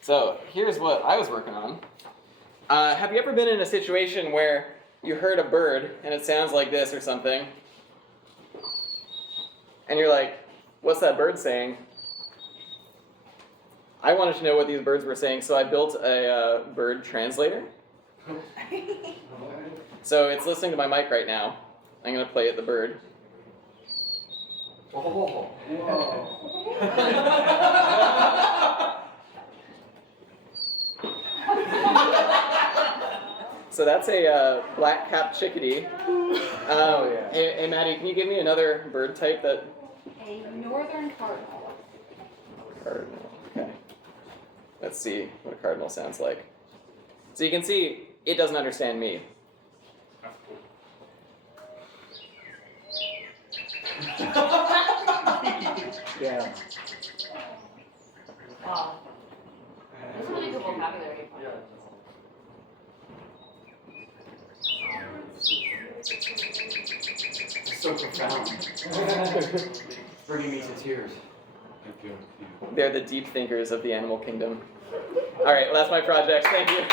So here's what I was working on. Have you ever been in a situation where you heard a bird and it sounds like this or something, and you're like, what's that bird saying? I wanted to know what these birds were saying, so I built a bird translator. So it's listening to my mic right now. I'm going to play it the bird. Oh. So that's a black-capped chickadee. Hey, Maddie, can you give me another bird type that... A northern cardinal. Cardinal, okay. Let's see what a cardinal sounds like. So you can see, it doesn't understand me. Yeah. Wow. That's a really good vocabulary. It's so profound. It's bringing me to tears. They're the deep thinkers of the animal kingdom. All right, well, that's my project. Thank you.